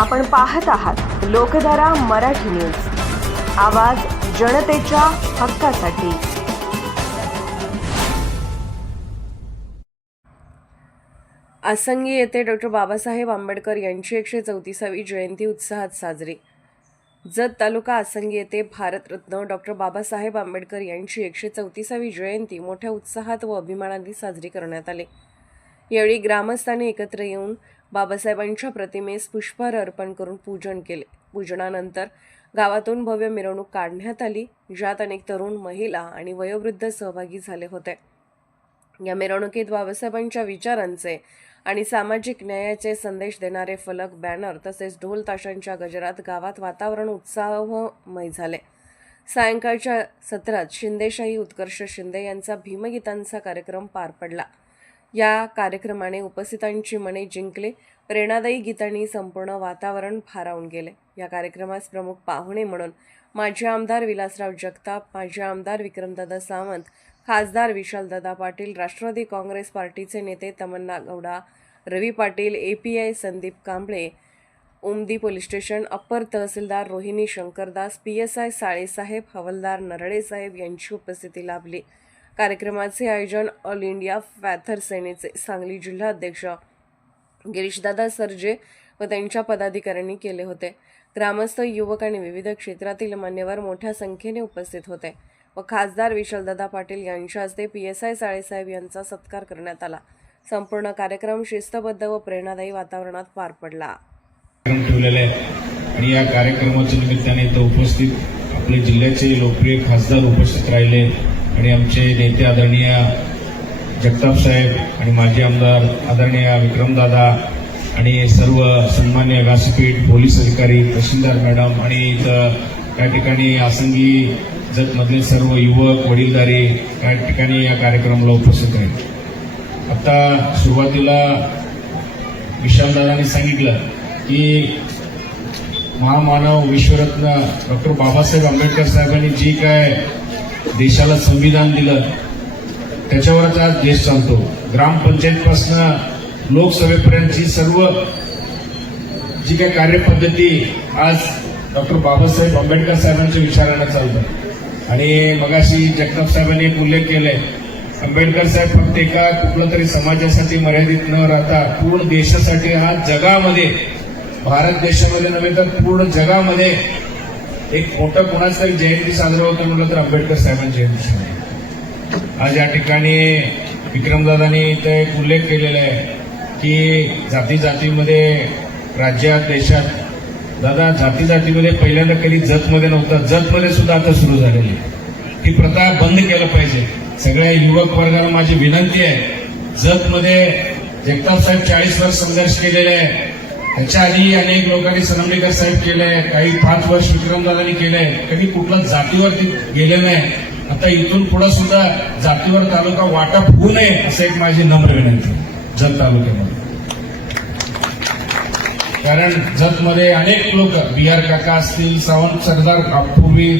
आपण पाहत आहात लोकधारा मराठी न्यूज, आवाज जनतेच्या हक्कासाठी। आसंगी येथे डॉक्टर बाबासाहेब आंबेडकर यांची 134वी जयंती उत्साहात साजरी। जत तालुका आसंगी येथे भारतरत्न डॉक्टर बाबासाहेब आंबेडकर यांची 134वी जयंती मोठ्या उत्साहात व अभिमानाने साजरी करण्यात आली। यावेळी ग्रामस्थांनी एकत्र येऊन बाबासाहेबांच्या प्रतिमेस पुष्पहार अर्पण करून पूजन केले। पूजनानंतर गावातून भव्य मिरवणूक काढण्यात आली, ज्यात अनेक तरुण, महिला आणि वयोवृद्ध सहभागी झाले होते। या मिरवणुकीत बाबासाहेबांच्या विचारांचे आणि सामाजिक न्यायाचे संदेश देणारे फलक, बॅनर तसेच ढोल ताशांच्या गजरात गावात वातावरण उत्साहमय झाले। सायंकाळच्या सत्रात शिंदेशाही उत्कर्ष शिंदे यांचा भीमगीतांचा कार्यक्रम पार पडला। या कार्यक्रमाने उपस्थितांची मने जिंकले। प्रेरणादायी गीतांनी संपूर्ण वातावरण भारावून गेले। या कार्यक्रमास प्रमुख पाहुणे म्हणून माजी आमदार विलासराव जगताप, माजी आमदार विक्रमदादा सावंत, खासदार विशालदादा पाटील, राष्ट्रवादी काँग्रेस पार्टीचे नेते तमन्ना गौडा, रवी Patil, API Sandeep Kamble, Umadi police station upper तहसीलदार रोहिणी शंकरदास, PSI साळेसाहेब, हवालदार नरळेसाहेब यांची उपस्थिती लाभली। कार्यक्रमाचे आयोजन ऑल इंडिया पॅथर सेनेचे सांगली जिल्हाध्यक्ष गिरीशदादा सरजे व त्यांच्या पदाधिकाऱ्यांनी केले होते। ग्रामस्थ, युवक आणि विविध क्षेत्रातील मान्यवर मोठ्या संख्येने उपस्थित होते व खासदार विशालदादा पाटील यांच्या हस्ते PSI साळेसाहेब यांचा सत्कार करण्यात आला। संपूर्ण कार्यक्रम शिस्तबद्ध व प्रेरणादायी वातावरणात पार पडला। आणि या कार्यक्रमाच्या निमित्ताने इथं उपस्थित आपले जिल्ह्याचे लोकप्रिय खासदार उपस्थित राहिले आणि आमचे नेते आदरणीय जगताप साहेब आणि माजी आमदार आदरणीय विक्रमदादा आणि सर्व सन्मान्य व्यासपीठ, पोलीस अधिकारी, तहसीलदार मॅडम आणि इथं या ठिकाणी आसंगी जतमधले सर्व युवक, वडीलधारी या ठिकाणी या कार्यक्रमाला उपस्थित आहेत। आता सुरुवातीला विशालदादांनी सांगितलं की महामानव विश्वरत्न डॉक्टर बाबासाहेब आंबेडकर साहेबांनी जी काय देशाला संविधान दिलं त्याच्यावरच आज देश चालतो। ग्रामपंचायतपासून लोकसभेपर्यंतची सर्व जी काही कार्यपद्धती आज डॉक्टर बाबासाहेब आंबेडकर साहेबांच्या विचारानं चालतं। आणि मगाशी जगताप साहेबांनी एक उल्लेख केलाय, आंबेडकर साहेब फक्त एका कुठल्या तरी समाजासाठी मर्यादित न राहता पूर्ण देशासाठी हा जगामध्ये, भारत देशामध्ये नव्हे तर पूर्ण जगामध्ये एक मोठं कोणाच तरी जयंती साजरा होतं म्हटलं तर आंबेडकर साहेबांची जयंती साजरी। आज या ठिकाणी विक्रमदादांनी इथे एक उल्लेख केलेला आहे की जाती जातीमध्ये राज्यात, देशात, दादा जाती जातीमध्ये पहिल्यांदा कधी जतमध्ये नव्हता, जतमध्ये सुद्धा आता सुरू झालेली ही प्रथा बंद केलं पाहिजे। सगळ्या युवक वर्गाला माझी विनंती आहे, जतमध्ये जगताप साहेब 40 वर्ष संघर्ष केलेले आहे, त्याच्या आधी अनेक लोकांनी सनमनेकर साहेब केलंय, काही 5 वर्ष विक्रमदादांनी केलंय, कधी कुठल्या जातीवरती गेले नाही। आता इथून पुढे सुद्धा जातीवर तालुका वाटप होऊ नये असं एक माझी नम्र विनंती जत तालुक्यामध्ये। कारण जतमध्ये अनेक लोक, BR काका असतील, सावंत सरदार, पूर्वी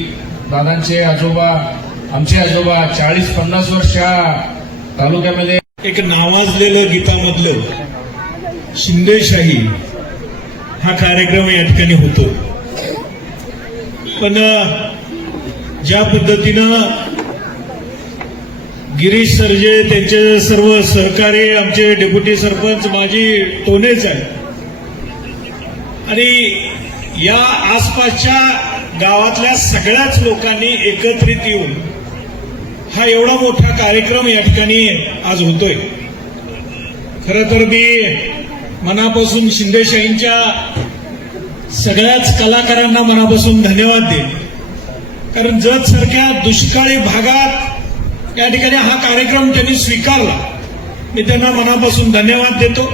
दादांचे आजोबा, आमचे आजोबा 40-50 वर्ष तालुक्यामध्ये एक नावाजलेलं गीतामधलं शिंदेशाही हा कार्यक्रम या ठिकाणी होतो। पण ज्या पद्धतीनं गिरीश सरजे, त्यांचे सर्व सहकारी, आमचे डेप्युटी सरपंच माजी टोनेच आहे आणि या आसपासच्या गावातल्या सगळ्याच लोकांनी एकत्रित येऊन हा एवढा मोठा कार्यक्रम या ठिकाणी आज होतोय। खरं तर मी मनापासून शिंदेशाहींच्या सगळ्याच कलाकारांना मनापासून धन्यवाद देईन, कारण जत सारख्या दुष्काळी भागात या ठिकाणी हा कार्यक्रम त्यांनी स्वीकारला। मी त्यांना मनापासून धन्यवाद देतो।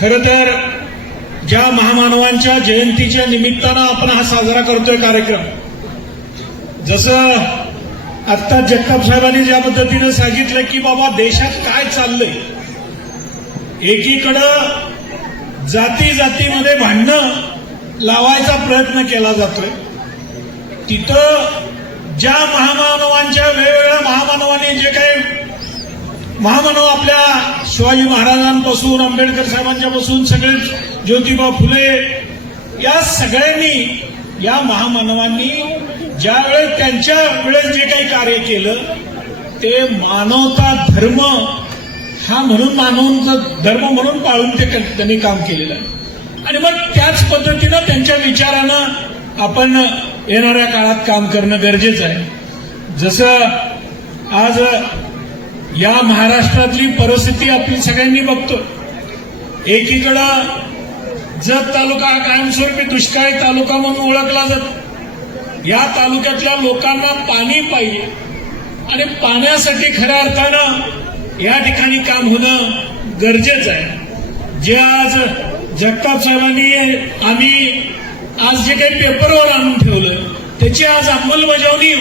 खरं तर ज्या महामानवांच्या जयंतीच्या निमित्तानं आपण हा साजरा करतोय कार्यक्रम, जसं आत्ता जगताप साहेबांनी ज्या पद्धतीनं सांगितलं की बाबा देशात काय चाललंय, एकीकडं जाती जातीमध्ये भांडणं लावायचा प्रयत्न केला जातोय, तिथं ज्या महामानवांच्या, वेगवेगळ्या महामानवांनी जे काही महामानव आपल्या शिवाजी महाराजांपासून, आंबेडकर साहेबांच्यापासून सगळेच, ज्योतिबा फुले या सगळ्यांनी, या महामानवांनी ज्या वेळेस त्यांच्या वेळेस जे काही कार्य केलं ते मानवता धर्म हा म्हणून मानवता धर्म म्हणून पाळून त्यांनी काम केलेलं आहे. आणि मग त्याच पद्धतीनं त्यांच्या विचारानं आपण येणाऱ्या काळात काम करणं गरजेचं आहे. जसं आज या महाराष्ट्रातली परिस्थिती आपण सगळ्यांनी बघतो. एकीकडं जत तालुका हा कायमस्वरूपी दुष्काळी तालुका म्हणून ओळखला जातो. या तालुक्यातल्या लोकांना पाणी पाहिजे आणि पाण्यासाठी खऱ्या अर्थानं या ठिकाणी काम होणं गरजेचं आहे. जे आज जगताप साहेबांनी आम्ही आज जे काही पेपरवर आणून ठेवलं त्याची आज अंमलबजावणी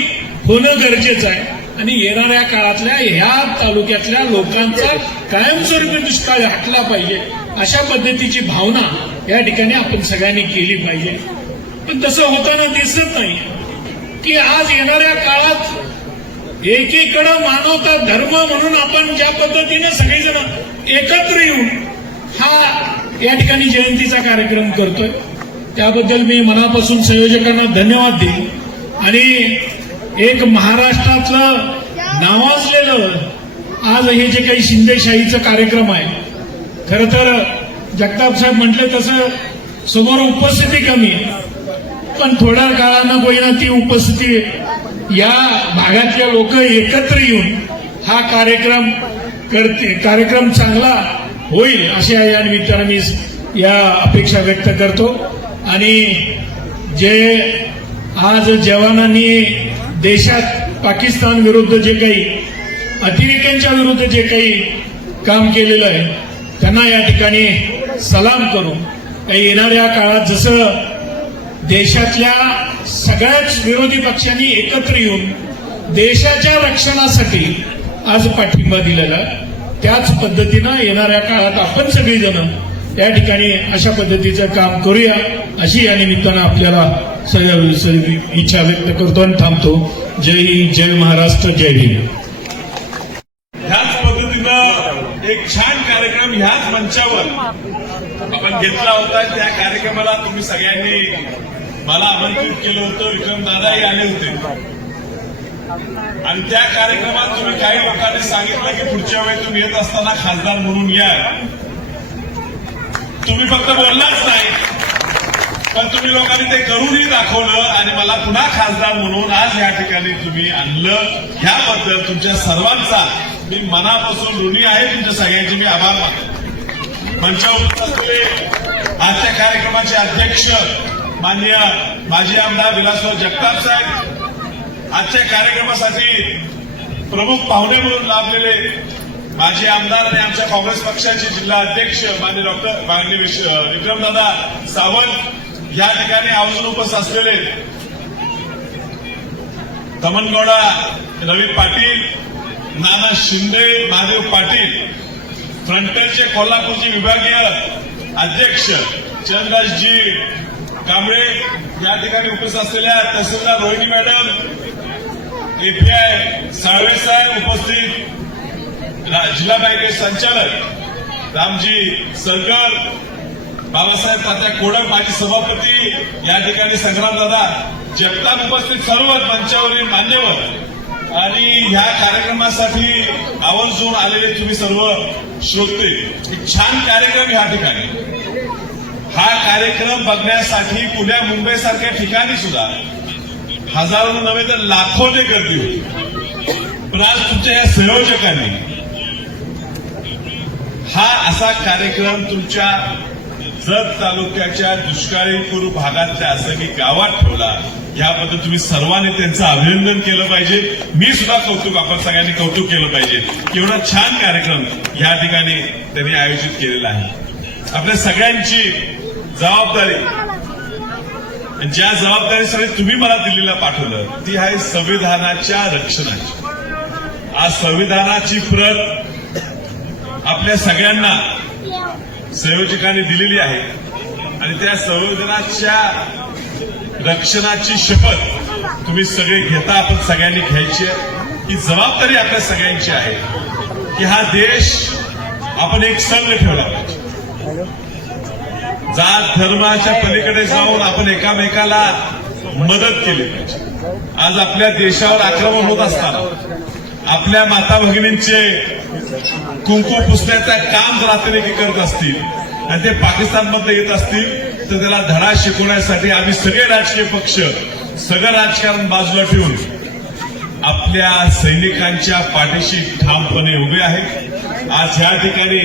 होणं गरजेचं आहे. आणि येणाऱ्या काळातल्या ह्या तालुक्यातल्या लोकांचा कायमस्वरूपी दुष्काळ हटला पाहिजे अशा पद्धतीची भावना या ठिकाणी आपण सगळ्यांनी केली पाहिजे. पण तसं होताना दिसत नाही की आज येणाऱ्या काळात एकीकडं मानवता धर्म म्हणून आपण ज्या पद्धतीने सगळेजण एकत्र येऊन हा या ठिकाणी जयंतीचा कार्यक्रम करतोय त्याबद्दल मी मनापासून संयोजकांना धन्यवाद देईन. आणि एक महाराष्ट्रातलं नावाजलेलं आज हे जे काही शिंदेशाहीचं कार्यक्रम आहे, खरं तर जगताप साहेब म्हटले तसं समोर उपस्थिती कमी आहे, पण थोड्या काळानं होईना ती उपस्थिती या भागातल्या लोक एकत्र येऊन हा कार्यक्रम चांगला होईल अशी या निमित्तानं मी या अपेक्षा व्यक्त करतो. आणि जे आज जवानांनी देशात पाकिस्तान विरुद्ध जे काही अतिरेक्यांच्या विरुद्ध जे काही काम केलेलं आहे त्यांना या ठिकाणी सलाम करून येणाऱ्या काळात जसं देशातल्या सगळ्याच विरोधी पक्षांनी एकत्र येऊन देशाच्या रक्षणासाठी आज पाठिंबा दिलेला त्याच पद्धतीनं येणाऱ्या काळात आपण सगळीजण या ठिकाणी अशा पद्धतीचं काम करूया अशी या निमित्तानं आपल्याला इच्छा व्यक्त करतो आणि थांबतो. जय हिंद, जय महाराष्ट्र, जय हिंद. ह्याच पद्धतीनं एक छान कार्यक्रम ह्याच मंचावर आपण घेतला होता. त्या कार्यक्रमाला तुम्ही सगळ्यांनी मला आमंत्रित केलं होतं. विक्रमदादाही आले होते आणि त्या कार्यक्रमात तुम्ही काही लोकांनी सांगितलं की पुढच्या वेळी तुम्ही येत असताना खासदार म्हणून या. तुम्ही फक्त बोललाच नाही पण तुम्ही लोकांनी ते करूनही दाखवलं आणि मला पुन्हा खासदार म्हणून आज या ठिकाणी तुम्ही आणलं. ह्याबद्दल तुमच्या सर्वांचा मी मनापासून ऋणी आहे. तुमच्या सगळ्यांचे मी आभार मानतो. मंचावर असलेले आजच्या कार्यक्रमाचे अध्यक्ष माननीय माजी आमदार विलासराव जगताप साहेब, आजच्या कार्यक्रमासाठी प्रमुख पाहुणे म्हणून लाभलेले माजी आमदार आणि आमच्या काँग्रेस पक्षाचे जिल्हा अध्यक्ष माननीय विक्रमदादा सावंत, या ठिकाणी आवर्जून उपस्थित असलेले तमनगौडा रवी पाटील, नाना शिंदे, महादेव पाटील, फ्रंटेलचे कोल्हापूरचे विभागीय अध्यक्ष चंद्रराजजी कांबळे, या ठिकाणी उपस्थित असलेल्या तहसीलदार रोहिणी मॅडम, एपीआय साळवे साहेब उपस्थित, जिल्हा बँकेचे संचालक रामजी सरकर, बाबासाहेब तात्या कोडक माजी सभापती, या ठिकाणी संग्रामदादा जगताप उपस्थित सर्व मंचावरील मान्यवर आणि ह्या कार्यक्रमासाठी आवर्जून आलेले तुम्ही सर्व श्रोते. एक छान कार्यक्रम ह्या ठिकाणी. हा कार्यक्रम बघण्यासाठी पुण्या मुंबई सारख्या ठिकाणी सुद्धा हजारो नव्हे तर लाखोने गर्दी होती. पण आज तुमच्या या संयोजकांनी हा असा कार्यक्रम तुमच्या जत तालुक्याच्या दुष्काळीपूर भागातल्या आसंगी गावात ठेवला. याबद्दल तुम्ही सर्वांनी त्यांचं अभिनंदन केलं पाहिजे. मी सुद्धा आपण सगळ्यांनी कौतुक केलं पाहिजे की एवढा छान कार्यक्रम या ठिकाणी त्यांनी आयोजित केलेला आहे. आपल्या सगळ्यांची जबाबदारी, ज्या जबाबदारीसाठी तुम्ही मला दिल्लीला पाठवलं ती आहे संविधानाच्या रक्षणाची. आज संविधानाची प्रत आपल्या सगळ्यांना संयोजकांनी दिलेली आहे आणि त्या संविधानाच्या रक्षणाची शपथ तुम्ही सगळे घेता. आपण सगळ्यांनी घ्यायची ही जबाबदारी आपल्या सगळ्यांची आहे की हा देश आपण एक संघ ठेवला पाहिजे. जात धर्माच्या पलीकडे जाऊन आपण एकामेकाला मदत केली पाहिजे. आज आपल्या देशावर आक्रमण होत असताना आपल्या माता भगिनींचे कुंकू पुसण्याचं काम जर अतिरेकी करत असतील आणि ते पाकिस्तानमध्ये येत असतील तर त्याला धडा शिकवण्यासाठी आम्ही सगळे राजकीय पक्ष सगळं राजकारण बाजूला ठेवून आपल्या सैनिकांच्या पाठीशी ठामपणे उभे आहे. आज ह्या ठिकाणी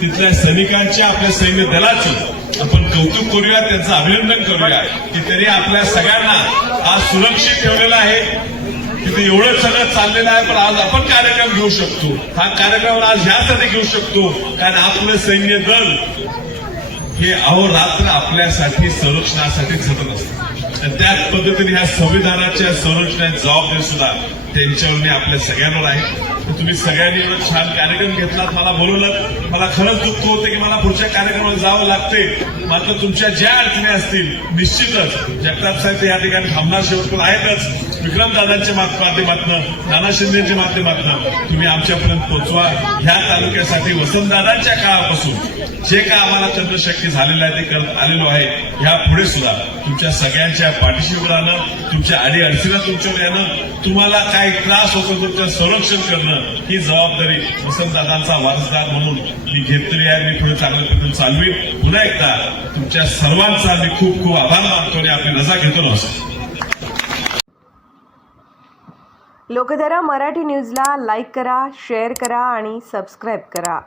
तिथल्या सैनिकांच्या आपल्या सैन्य दलाचं आपण कौतुक करूया, त्यांचं अभिनंदन करूया की त्यांनी आपल्या सगळ्यांना आज सुरक्षित ठेवलेलं आहे. तिथे एवढं सगळं चाललेलं आहे, पण आज आपण कार्यक्रम घेऊ शकतो. हा कार्यक्रम आज ह्यासाठी घेऊ शकतो कारण आपलं सैन्य दल हे अहोरात्र आपल्यासाठी संरक्षणासाठी झटत असतं आणि त्याच पद्धतीने ह्या संविधानाच्या संरक्षणाची जबाबदारी सुद्धा त्यांच्यावर आपल्या सगळ्यांवर आहे. तुम्ही सगळ्यांनी एवढं छान कार्यक्रम घेतलात, मला बोलवलं. मला खरंच दुःख होतं की मला पुढच्या कार्यक्रमाला जावं लागते. मात्र तुमच्या ज्या अडचणी असतील निश्चितच जगताप साहेब या ठिकाणी थांबणार शेवटपूर आहेतच. विक्रमदादांच्या माध्यमातून, नाना शिंदेच्या माध्यमातून तुम्ही आमच्यापर्यंत पोहोचवा. ह्या तालुक्यासाठी वसंतदादांच्या काळापासून जे काय आम्हाला चंद्र शक्य झालेलं आहे ते करत आलेलो आहे. ह्या पुढे सुद्धा तुमच्या सगळ्यांच्या पाठीशी उभं राहणं, तुमच्या अडीअडचणीला तुमच्यावर येणं, तुम्हाला काही त्रास होतो तुमचं संरक्षण करणं ही जबाबदारी वसंतदादांचा वारसदार म्हणून मी घेतलेली आहे. मी पुढे चांगल्या पद्धतीने चालवीन. पुन्हा एकदा तुमच्या सर्वांचा मी खूप खूप आभार मानतो आणि आपली रजा घेतो नमस्कार. लोकधारा मराठी न्यूजला लाईक करा, शेअर करा आणि सबस्क्राईब करा.